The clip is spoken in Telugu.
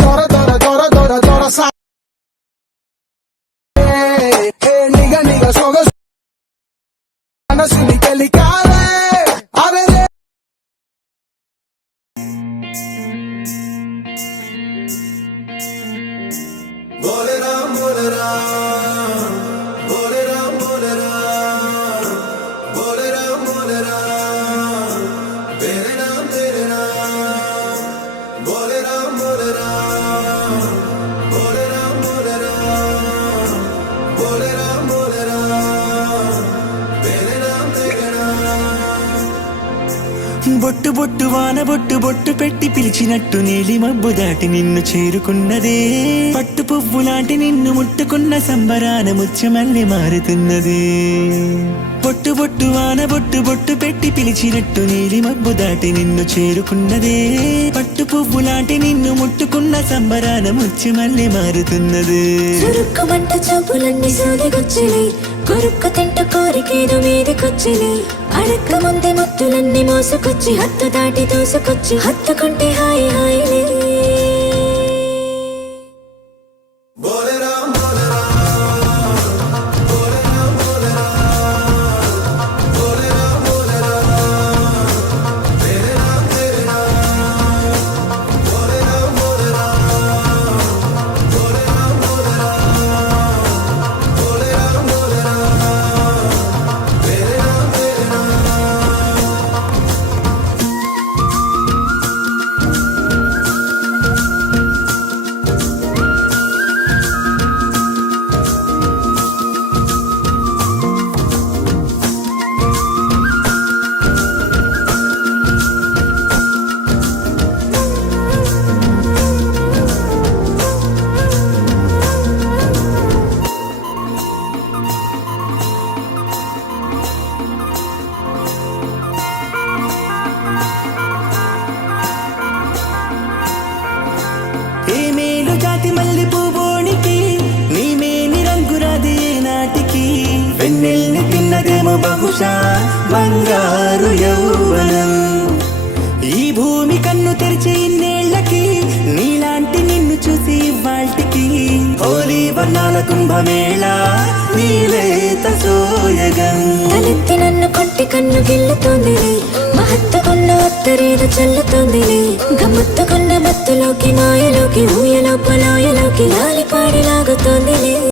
దొర దొర దొర దొర దొర సా నిగ నిగ సొగసు మనసుని కలికాలే అరే బోలే రామ్ బోలే రామ్ బోలే రామ్ బోలే రామ్ బోలే రామ్ బోలే రామ్ तेरे नाम बोले राम बोले राम बोले राम बोले राम बोले राम बोले राम तेरे नाम బొట్టు బొట్టు వాన బొట్టు బొట్టు పెట్టి పిలిచినట్టు నీలి మబ్బు దాటి నిన్ను చేరుకున్నదే పట్టు పువ్వు లాంటి నిన్ను ముట్టుకున్న సంబరాన ముత్యమల్లి మారుతున్నదే బొట్టు బొట్టు వాన బొట్టు బొట్టు పెట్టి పిలిచినట్టు నీలి మబ్బు దాటి నిన్ను చేరుకున్నదే పట్టు పువ్వు లాంటి నిన్ను ముట్టుకున్న సంబరాన ముత్యమల్లి మారుతున్నదే చురుక్కుమంట చూపులన్నీ సూదిగొచ్చినాయి కొరుక్క తింట కోరికేదో మీదకొచ్చినాయి అడక్క ముందే ముత్తులన్నీ మోసుకొచ్చి హత్తు దాటి దూసుకొచ్చి హత్తుకుంటే హాయి హాయిలే బోలే రామ్ బోలే రామ్ బోలే రామ్ బోలే రామ్ బోలే రామ్ బోలే రామ్ तेरे नाम బోలే రామ్ బోలే రామ్ బోలే రామ్ బోలే రామ్ బోలే రామ్ బోలే రామ్ तेरे नाम ఏ మేలు జాతి మల్లి పువ్వోనికి నీ మేని రంగురాది నాటికి వెన్నెల్ని తిన్నదేమో బహుశా బంగారు యౌవనం ఈ భూమి కన్ను తెరిచి ఇన్నేళ్లకి నీలాంటి నిన్ను చూసి వాల్టికి హోలీ వర్ణాల కుంభమేళ నీలేత సోయగం తలెత్తి నన్ను కొట్టి కన్ను గిల్లుతోంది మహత్తుకున్న అత్తరేద చల్లుతోంది గమ్మత్తుకున్న మత్తులోకి మాయలోకి ఊయలో పొలోయలోకి లాలిపాడి లాగుతోంది